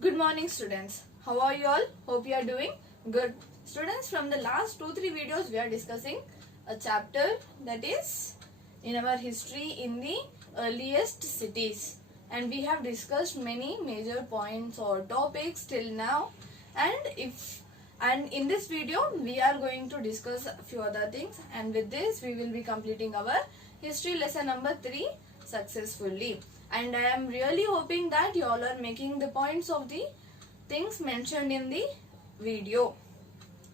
Good morning, students. How are you all? Hope you are doing good. Students, from the last 2-3 videos we are discussing a chapter that is in our history in the earliest cities, and we have discussed many major points or topics till now, and in this video we are going to discuss a few other things, and with this we will be completing our history lesson number 3 successfully. And I am really hoping that you all are making the points of the things mentioned in the video.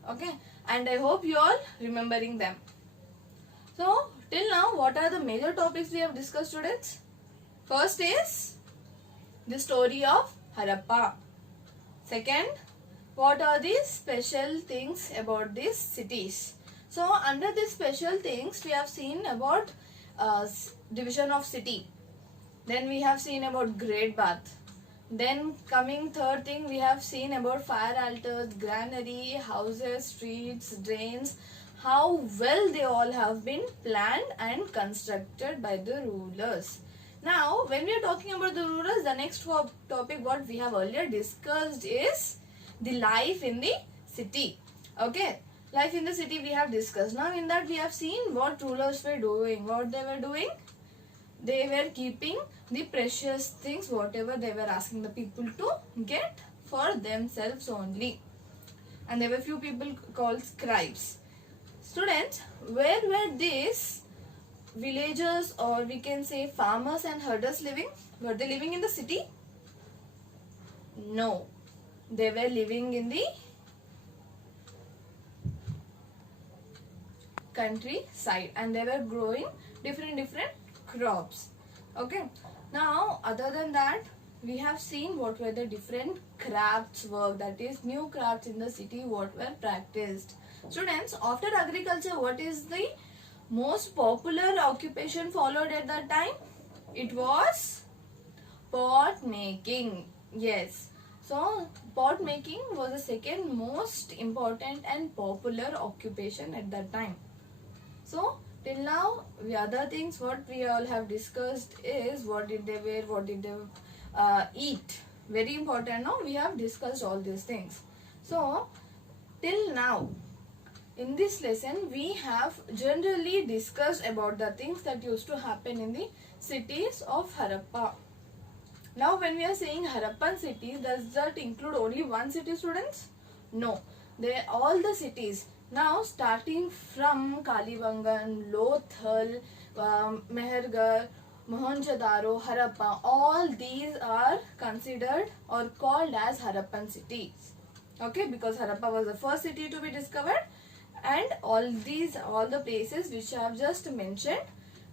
Okay, and I hope you all remembering them. So till now, what are the major topics we have discussed, students? First is the story of Harappa. Second, what are the special things about these cities? So under these special things we have seen about division of city. Then we have seen about Great Bath. Then coming third thing, we have seen about fire altars, granary, houses, streets, drains, how well they all have been planned and constructed by the rulers. Now when we are talking about the rulers, the next topic what we have earlier discussed is the life in the city. Okay, life in the city we have discussed. Now in that we have seen what rulers were doing. What they were doing? They were keeping the precious things, whatever they were asking the people to get for themselves only. And there were few people called scribes. Students, where were these villagers, or we can say farmers and herders living? Were they living in the city? No. They were living in the countryside, and they were growing different crops. Okay, now other than that we have seen what were the different crafts work, that is new crafts in the city what were practiced. Students, after agriculture, what is the most popular occupation followed at that time? It was pot making. Yes, so pot making was the second most important and popular occupation at that time. So till now, the other things what we all have discussed is what did they wear, what did they eat. Very important. Now we have discussed all these things. So till now, in this lesson we have generally discussed about the things that used to happen in the cities of Harappa. Now when we are saying Harappan cities, does that include only one city, students? No, they all the cities. Now starting from Kalibangan, Lothal, Mehergarh, Mohenjo-daro, Harappa, all these are considered or called as Harappan cities. Okay, because Harappa was the first city to be discovered, and all the places which I have just mentioned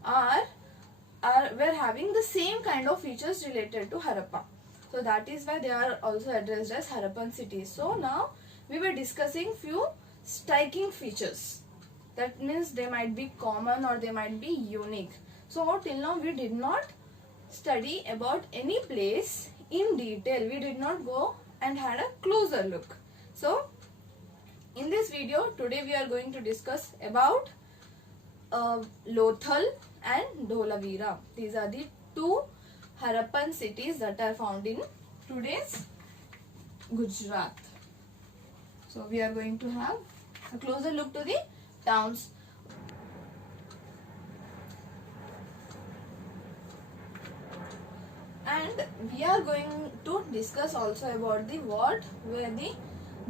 were having the same kind of features related to Harappa. So that is why they are also addressed as Harappan cities. So now we were discussing few striking features. That means they might be common or they might be unique. So till now we did not study about any place in detail. We did not go and had a closer look. So in this video today we are going to discuss about Lothal and Dholavira. These are the two Harappan cities that are found in today's Gujarat. So we are going to have a closer look to the towns. And we are going to discuss also about what were the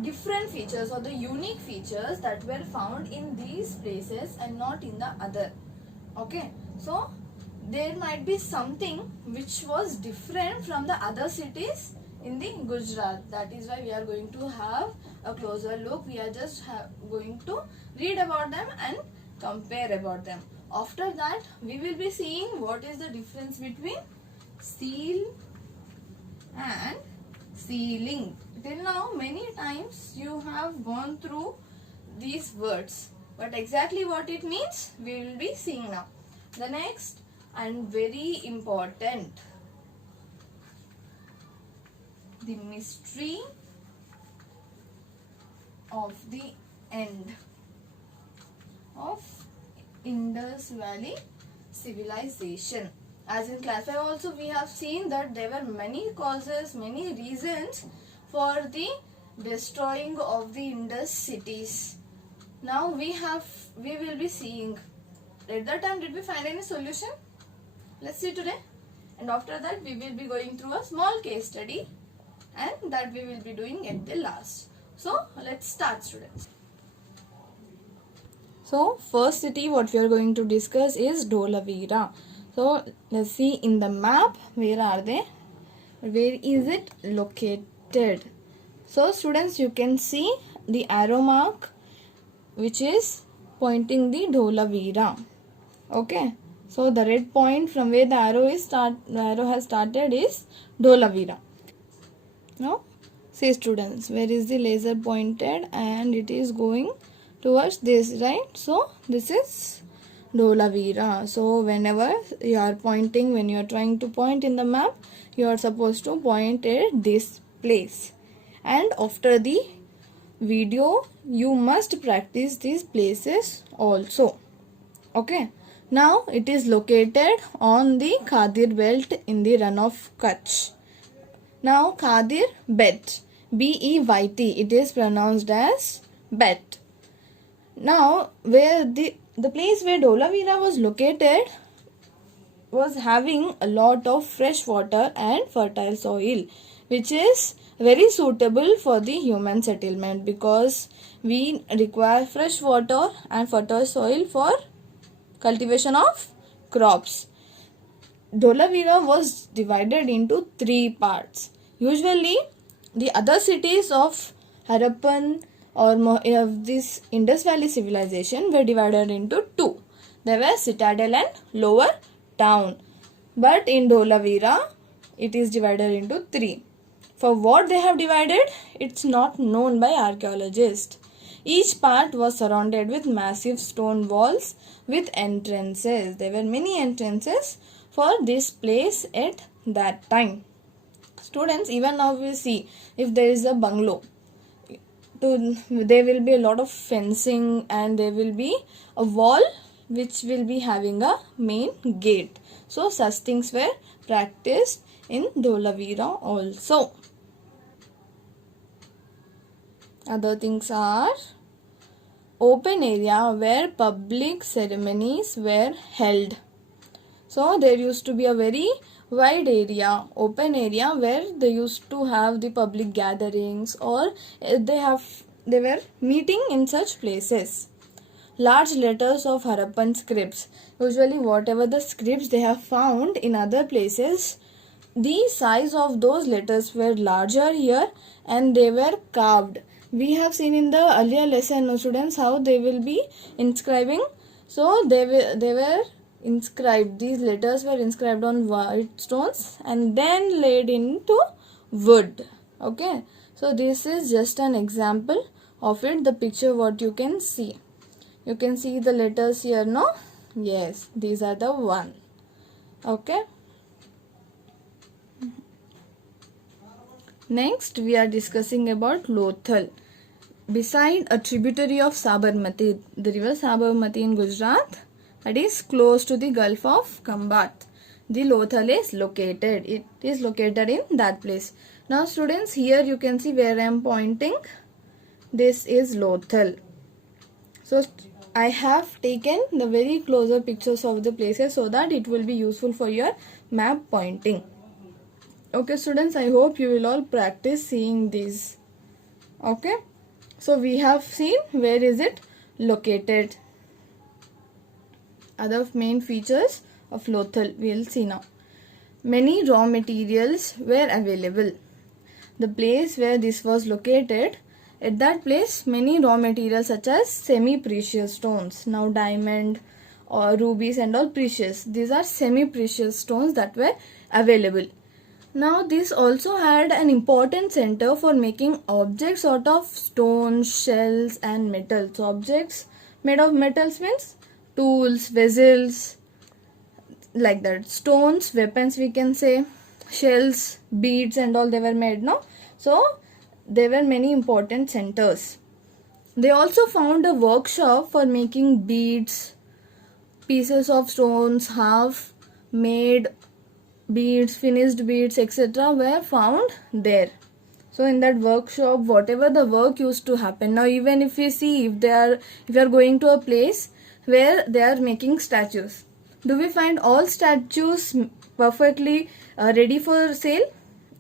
different features or the unique features that were found in these places and not in the other. Okay, so there might be something which was different from the other cities in the Gujarat. That is why we are going to have a closer look. We are just going to read about them and compare about them. After that we will be seeing what is the difference between seal and sealing. Till now many times you have gone through these words, but exactly what it means we will be seeing now. The next and very important, the mystery of the end of Indus Valley civilization. As in class 5 also we have seen that there were many causes, many reasons for the destroying of the Indus cities. Now we will be seeing. At that time, did we find any solution? Let's see today. And after that we will be going through a small case study, and that we will be doing at the last. So let's start, students. So first city what we are going to discuss is Dholavira. So let's see in the map, where are they? Where is it located? So students, you can see the arrow mark which is pointing the Dholavira. Okay. So the red point from where the arrow has started is Dholavira. Now see students, where is the laser pointed, and it is going towards this, right? So this is Dholavira. So whenever you are pointing, when you are trying to point in the map, you are supposed to point at this place. And after the video, you must practice these places also. Okay. Now it is located on the Khadir belt in the run of Kutch. Now Khadir Bet, B-E-Y-T, it is pronounced as Bet. Now where the place where Dholavira was located was having a lot of fresh water and fertile soil, which is very suitable for the human settlement, because we require fresh water and fertile soil for cultivation of crops. Dholavira was divided into 3 parts. Usually the other cities of Harappan or of this Indus Valley civilization were divided into 2. There were citadel and lower town. But in Dholavira, it is divided into 3. For what they have divided, it's not known by archaeologists. Each part was surrounded with massive stone walls with entrances. There were many entrances for this place at that time. Students, even now we see, if there is a bungalow, there will be a lot of fencing, and there will be a wall which will be having a main gate. So such things were practiced in Dholavira also. Other things are open area where public ceremonies were held. So there used to be a very wide area, open area, where they used to have the public gatherings, or they were meeting in such places. Large letters of Harappan scripts. Usually whatever the scripts they have found in other places, the size of those letters were larger here, and they were carved. We have seen in the earlier lesson, students, how they will be inscribing. So they were inscribed. These letters were inscribed on white stones and then laid into wood. Okay. So this is just an example of it. The picture what you can see. You can see the letters here, no? Yes, these are the one. Okay. Next, we are discussing about Lothal. Beside a tributary of Sabarmati, the river Sabarmati in Gujarat, it is close to the Gulf of Khambat. The Lothal is located. It is located in that place. Now students, here you can see where I am pointing. This is Lothal. So I have taken the very closer pictures of the places so that it will be useful for your map pointing. Okay students, I hope you will all practice seeing these. Okay. So we have seen where is it located. Other main features of Lothal we will see now. Many raw materials were available. The place where this was located, at that place many raw materials such as semi-precious stones, now diamond or rubies and all precious, these are semi-precious stones that were available. Now this also had an important center for making objects out of stones, shells and metals. Objects made of metals means tools, vessels, like that. Stones, weapons we can say, shells, beads and all, they were made, no? So there were many important centers. They also found a workshop for making beads, pieces of stones, half made beads, finished beads, etc. were found there. So in that workshop, whatever the work used to happen. Now even if we see, if you are going to a place where they are making statues, do we find all statues perfectly ready for sale?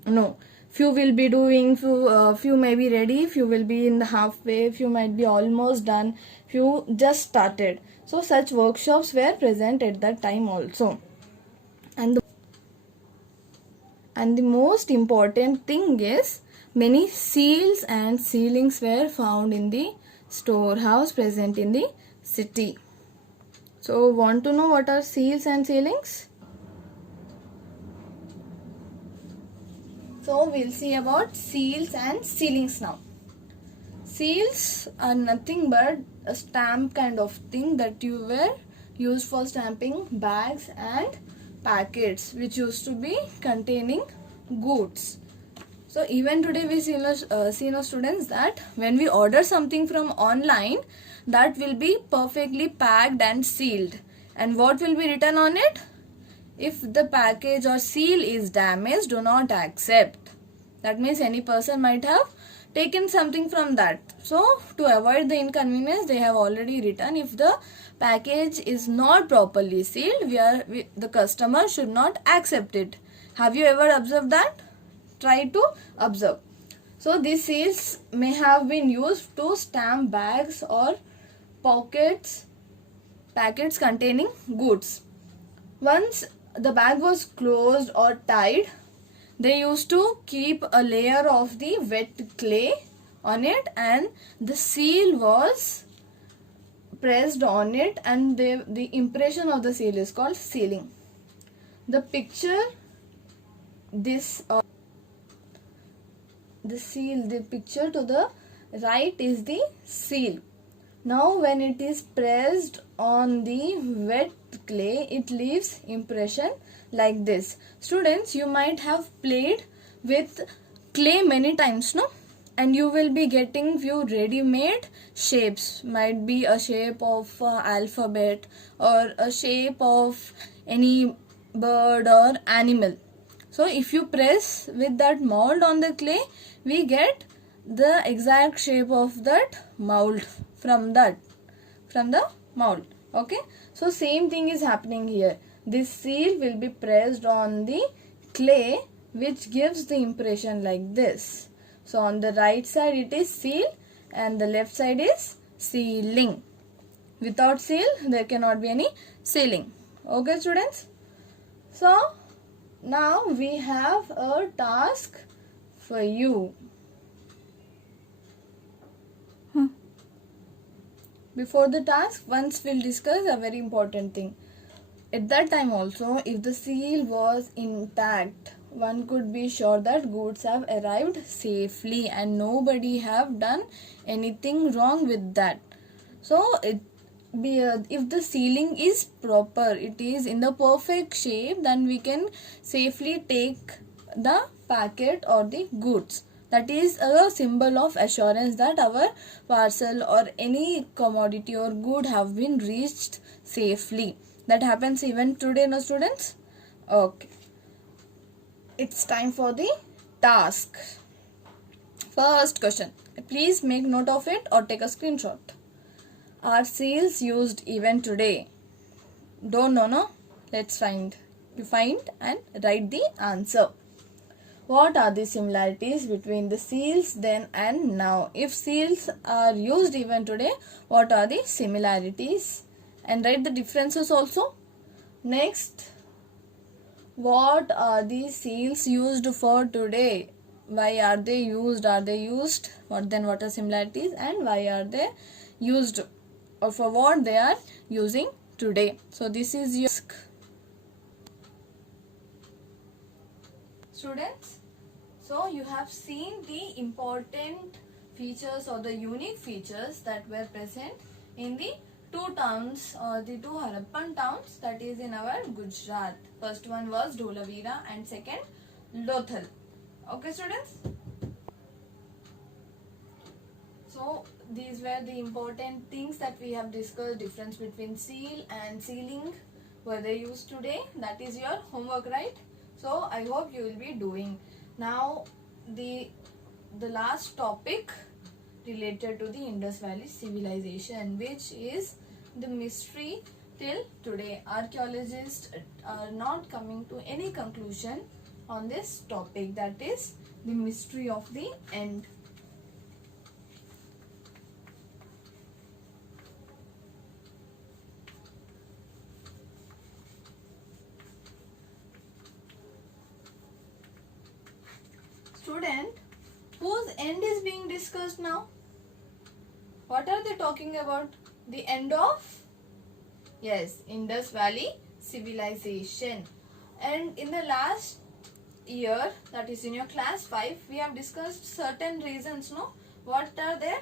No. Few will be doing, few may be ready, few will be in the halfway, few might be almost done, few just started. So such workshops were present at that time also. And the most important thing is, many seals and sealings were found in the storehouse present in the city. So want to know what are seals and sealings? So we'll see about seals and sealings now. Seals are nothing but a stamp kind of thing that you were used for stamping bags and packets which used to be containing goods. So even today we see students that when we order something from online, that will be perfectly packed and sealed. And what will be written on it? If the package or seal is damaged, do not accept. That means any person might have taken something from that. So to avoid the inconvenience, they have already written, if the package is not properly sealed, the customer should not accept it. Have you ever observed that? Try to observe. So these seals may have been used to stamp bags or packets containing goods. Once the bag was closed or tied, they used to keep a layer of the wet clay on it, and the seal was pressed on it, and the impression of the seal is called sealing. The picture the picture to the right is the seal. Now when it is pressed on the wet clay, it leaves impression like this. Students, you might have played with clay many times, no? And you will be getting few ready-made shapes. Might be a shape of alphabet or a shape of any bird or animal. So if you press with that mold on the clay, we get the exact shape of that mold from the mold. Okay, so same thing is happening here. This seal will be pressed on the clay, which gives the impression like this. So on the right side it is seal and the left side is sealing. Without seal there cannot be any sealing. Okay students, so now we have a task for you. Before the task, once we'll discuss a very important thing. At that time also, if the seal was intact, one could be sure that goods have arrived safely and nobody have done anything wrong with that. So if the sealing is proper, it is in the perfect shape, then we can safely take the packet or the goods. That is a symbol of assurance that our parcel or any commodity or good have been reached safely. That happens even today, no students? Okay. It's time for the task. First question. Please make note of it or take a screenshot. Are seals used even today? Don't know, no? Let's find. You find and write the answer. What are the similarities between the seals then and now? If seals are used even today, what are the similarities? And write the differences also. Next, what are the seals used for today? Why are they used? Are they used? What are similarities and why are they used? Or for what they are using today. So this is your students. So you have seen the important features or the unique features that were present in the two towns or the two Harappan towns that is in our Gujarat. First one was Dholavira and second Lothal. Okay students? So these were the important things that we have discussed, difference between seal and sealing, were they used today? That is your homework, right? So I hope you will be doing. Now the last topic related to the Indus Valley civilization, which is the mystery till today. Archaeologists are not coming to any conclusion on this topic, that is the mystery of the end. Student, whose end is being discussed now? What are they talking about? The end of? Yes, Indus Valley civilization. And in the last year, that is in your class 5, we have discussed certain reasons, no? What are there?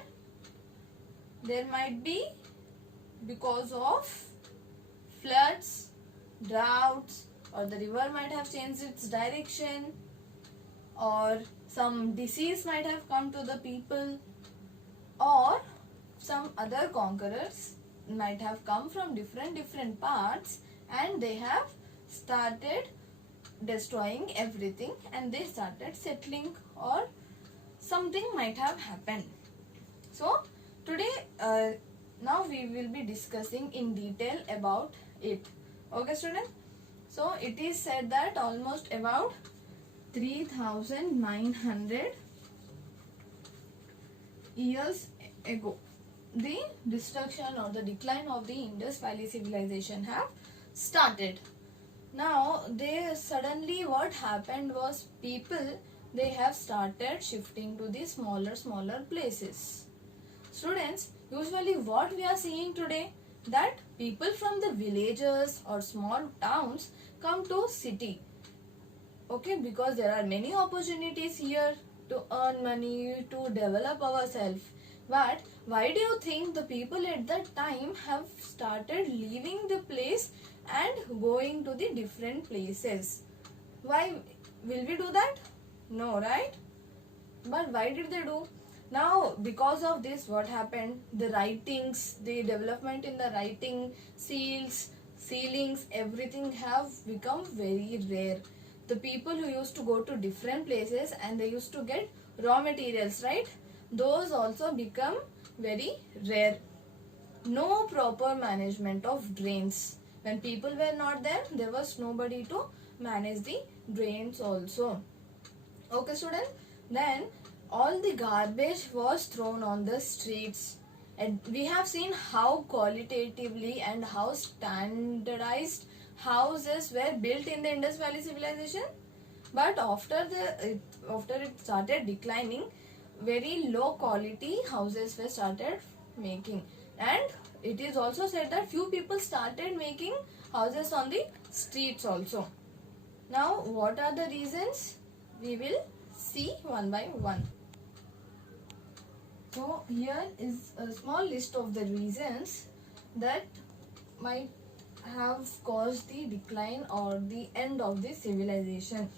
There might be because of floods, droughts, or the river might have changed its direction, or some disease might have come to the people, or some other conquerors might have come from different parts and they have started destroying everything and they started settling, or something might have happened. So today now we will be discussing in detail about it. Okay students, so it is said that almost about 3900 years ago, the destruction or the decline of the Indus Valley civilization have started. Now they suddenly, what happened was, people, they have started shifting to the smaller places. Students, usually what we are seeing today, that people from the villages or small towns come to city. Okay, because there are many opportunities here to earn money, to develop ourselves. But why do you think the people at that time have started leaving the place and going to the different places? Why will we do that? No, right? But why did they do? Now because of this, what happened? The writings, the development in the writing, ceilings, everything have become very rare. The people who used to go to different places and they used to get raw materials, right? Those also become very rare. No proper management of drains. When people were not there, there was nobody to manage the drains also. Okay student, then all the garbage was thrown on the streets. And we have seen how qualitatively and how standardized houses were built in the Indus Valley civilization. But after it started declining, very low quality houses were started making. And it is also said that few people started making houses on the streets also. Now what are the reasons? We will see one by one. So here is a small list of the reasons that might have caused the decline or the end of the civilization.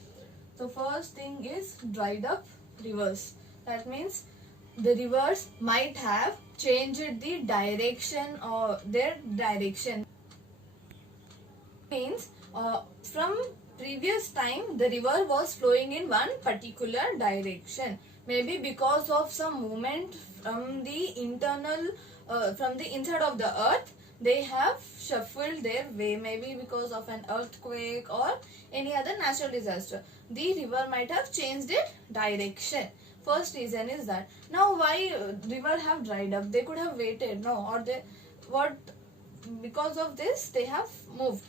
So first thing is dried up rivers. That means the rivers might have changed the direction or their direction. Means from previous time the river was flowing in one particular direction. Maybe because of some movement from the internal, from the inside of the earth, they have shuffled their way. Maybe because of an earthquake or any other natural disaster, the river might have changed its direction. First reason is that. Now why river have dried up? They could have waited, no? Or they, what? Because of this they have moved.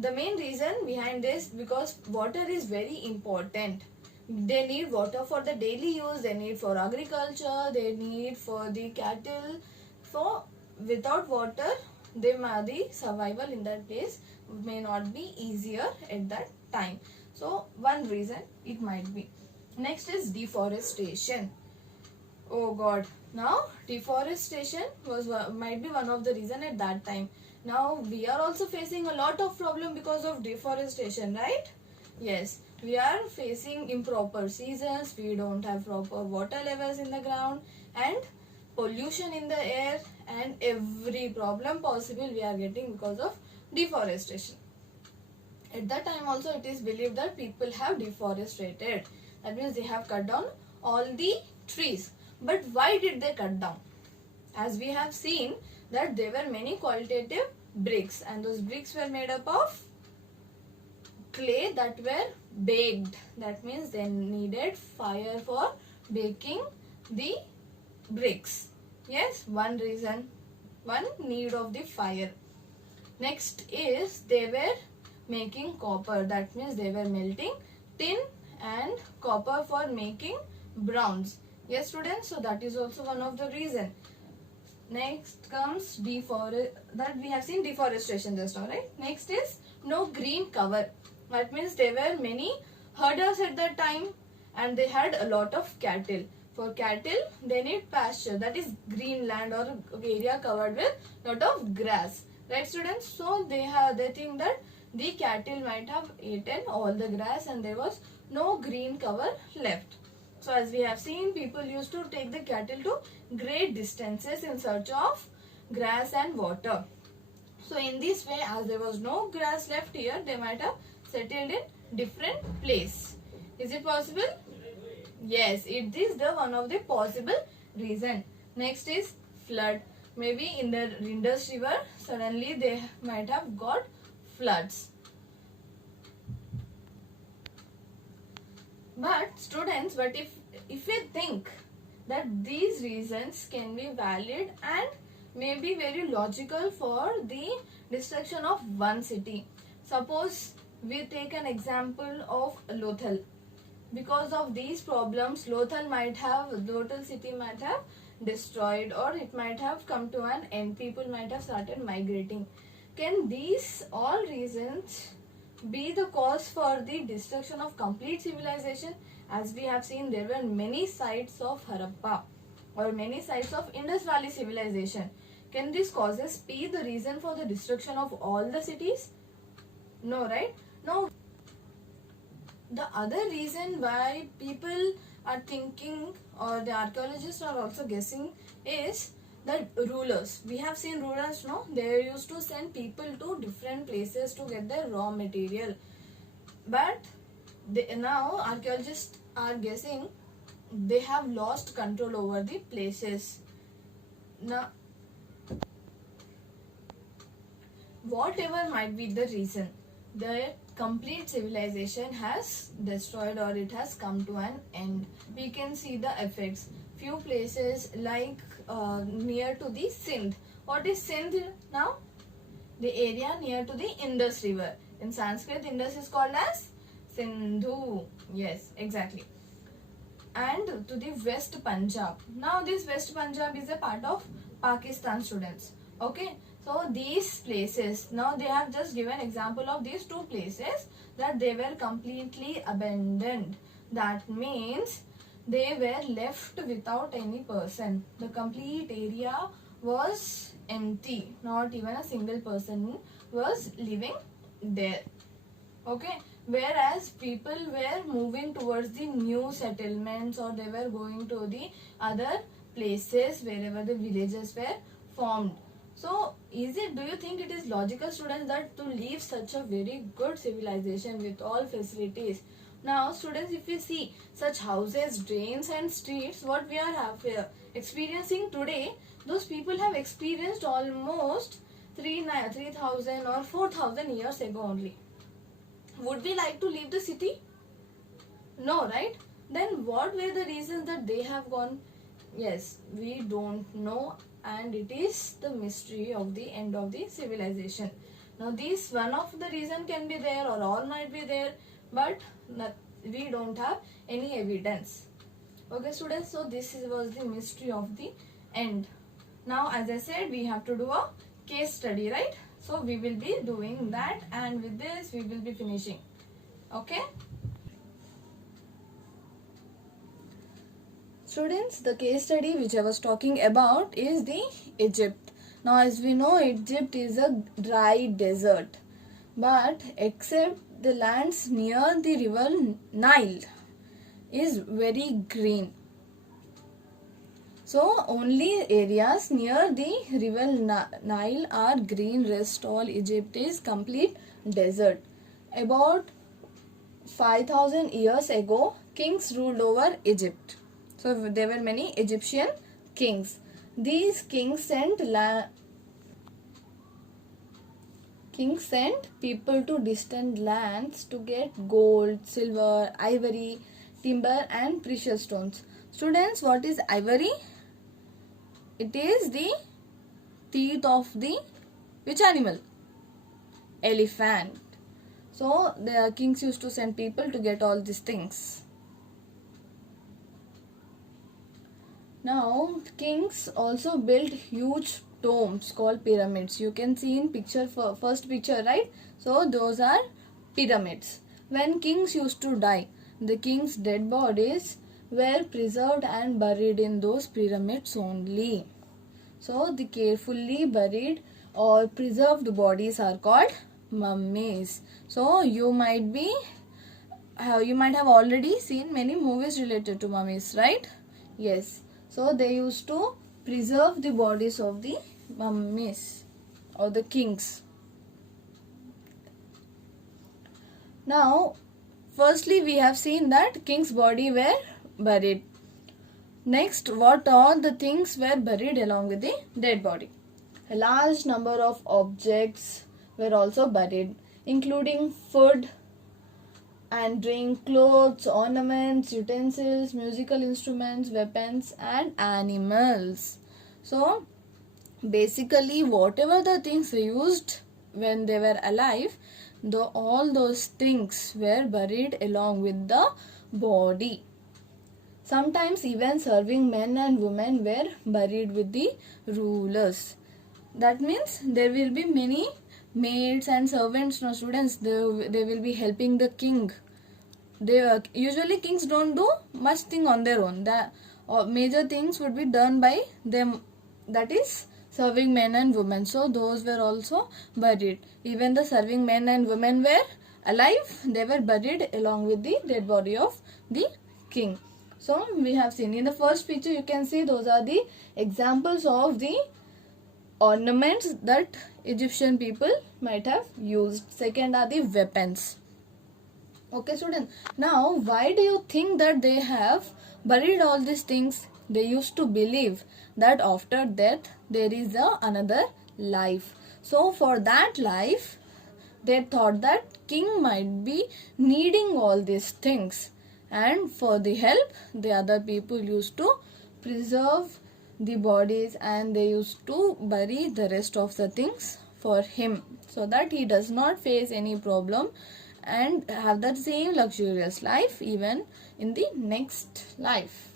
The main reason behind this, because water is very important. They need water for the daily use, they need for agriculture, they need for the cattle. So without water, the survival in that place may not be easier at that time. So one reason it might be. Next is deforestation. Oh God, now deforestation might be one of the reason at that time. Now we are also facing a lot of problem because of deforestation, right? Yes, we are facing improper seasons, we don't have proper water levels in the ground, and pollution in the air, and every problem possible we are getting because of deforestation. At that time also it is believed that people have deforested. That means they have cut down all the trees. But why did they cut down? As we have seen that there were many qualitative bricks, and those bricks were made up of clay that were baked. That means they needed fire for baking the bricks. Yes, one reason, one need of the fire. Next is they were making copper. That means they were melting tin and copper for making bronze. Yes students, so that is also one of the reason. Next comes that we have seen deforestation just now, right? Next is no green cover. That means there were many herders at that time and they had a lot of cattle. For cattle they need pasture, that is green land or area covered with lot of grass, right students? So they think that the cattle might have eaten all the grass and there was no green cover left. So as we have seen, people used to take the cattle to great distances in search of grass and water. So in this way, as there was no grass left here, they might have settled in different place. Is it possible? Yes, it is the one of the possible reason. Next is flood. Maybe in the Indus River, suddenly they might have got floods. But students, if we think that these reasons can be valid and may be very logical for the destruction of one city. Suppose we take an example of Lothal. Because of these problems, Lothal city might have destroyed, or it might have come to an end. People might have started migrating. Can these all reasons be the cause for the destruction of complete civilization? As we have seen, there were many sites of Harappa or many sites of Indus Valley civilization. Can these causes be the reason for the destruction of all the cities? No, right? No. The other reason why people are thinking, or the archaeologists are also guessing, is the rulers. We have seen rulers, no? They used to send people to different places to get their raw material. But now archaeologists are guessing they have lost control over the places. Now, whatever might be the reason, the complete civilization has destroyed or it has come to an end. We can see the effects. Few places like near to the Sindh. What is Sindh now? The area near to the Indus River. In Sanskrit, Indus is called as Sindhu. Yes, exactly. And to the West Punjab. Now this West Punjab is a part of Pakistan, students. Okay. So these places, now they have just given example of these two places that they were completely abandoned. That means they were left without any person. The complete area was empty. Not even a single person was living there. Okay. Whereas people were moving towards the new settlements, or they were going to the other places wherever the villages were formed. So, do you think it is logical, students, that to leave such a very good civilization with all facilities? Now, students, if you see such houses, drains and streets, what we are experiencing today, those people have experienced almost 3,000 or 4,000 years ago only. Would we like to leave the city? No, right? Then what were the reasons that they have gone? Yes, we don't know, and it is the mystery of the end of the civilization. Now this one of the reason can be there, or all might be there, but we don't have any evidence. Okay students, so this was the mystery of the end. Now as I said, we have to do a case study, right? So we will be doing that, and with this we will be finishing. Okay. Students, the case study which I was talking about is the Egypt. Now as we know, Egypt is a dry desert, but except the lands near the river Nile is very green. So only areas near the river Nile are green. Rest all Egypt is complete desert. About 5,000 years ago, kings ruled over Egypt. So there were many Egyptian kings. These kings sent people to distant lands to get gold, silver, ivory, timber and precious stones. Students, what is ivory? It is the teeth of the which animal? Elephant. So the kings used to send people to get all these things. Now kings also built huge tombs called pyramids. You can see in picture, first picture, right? So those are pyramids. When kings used to die, the king's dead bodies were preserved and buried in those pyramids only. So the carefully buried or preserved bodies are called mummies. So you might have already seen many movies related to mummies, right? Yes. So they used to preserve the bodies of the mummies or the kings. Now, firstly we have seen that king's body were buried. Next, what all the things were buried along with the dead body? A large number of objects were also buried, including food and drink, clothes, ornaments, utensils, musical instruments, weapons and animals. So basically whatever the things they used when they were alive, all those things were buried along with the body. Sometimes even serving men and women were buried with the rulers. That means there will be many maids and servants, no students, they will be helping the king. Usually kings don't do much thing on their own. The major things would be done by them, that is serving men and women. So those were also buried. Even the serving men and women were alive, they were buried along with the dead body of the king. So we have seen in the first picture, you can see those are the examples of the ornaments that Egyptian people might have used. Second are the weapons. Okay students, now why do you think that they have buried all these things? They used to believe that after death there is another life. So for that life, they thought that king might be needing all these things, and for the help the other people used to preserve the bodies and they used to bury the rest of the things for him, so that he does not face any problem and have that same luxurious life even in the next life.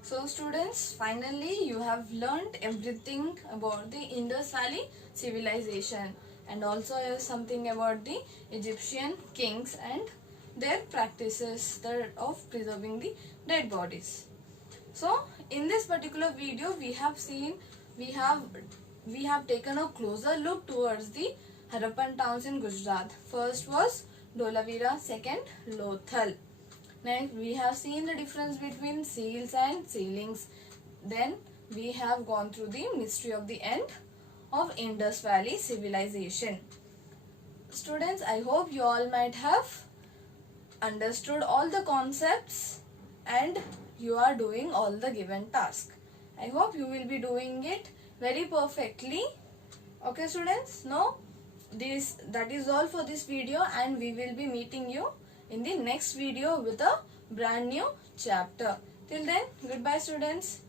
So students, finally you have learned everything about the Indus Valley civilization and also something about the Egyptian kings and their practices of preserving the dead bodies. So in this particular video we have taken a closer look towards the Harappan towns in Gujarat. First was Dholavira, second Lothal. Next we have seen the difference between seals and ceilings. Then we have gone through the mystery of the end of Indus Valley civilization. Students, I hope you all might have understood all the concepts and you are doing all the given tasks. I hope you will be doing it very perfectly. Okay students, now that is all for this video, and we will be meeting you in the next video with a brand new chapter. Till then, goodbye students.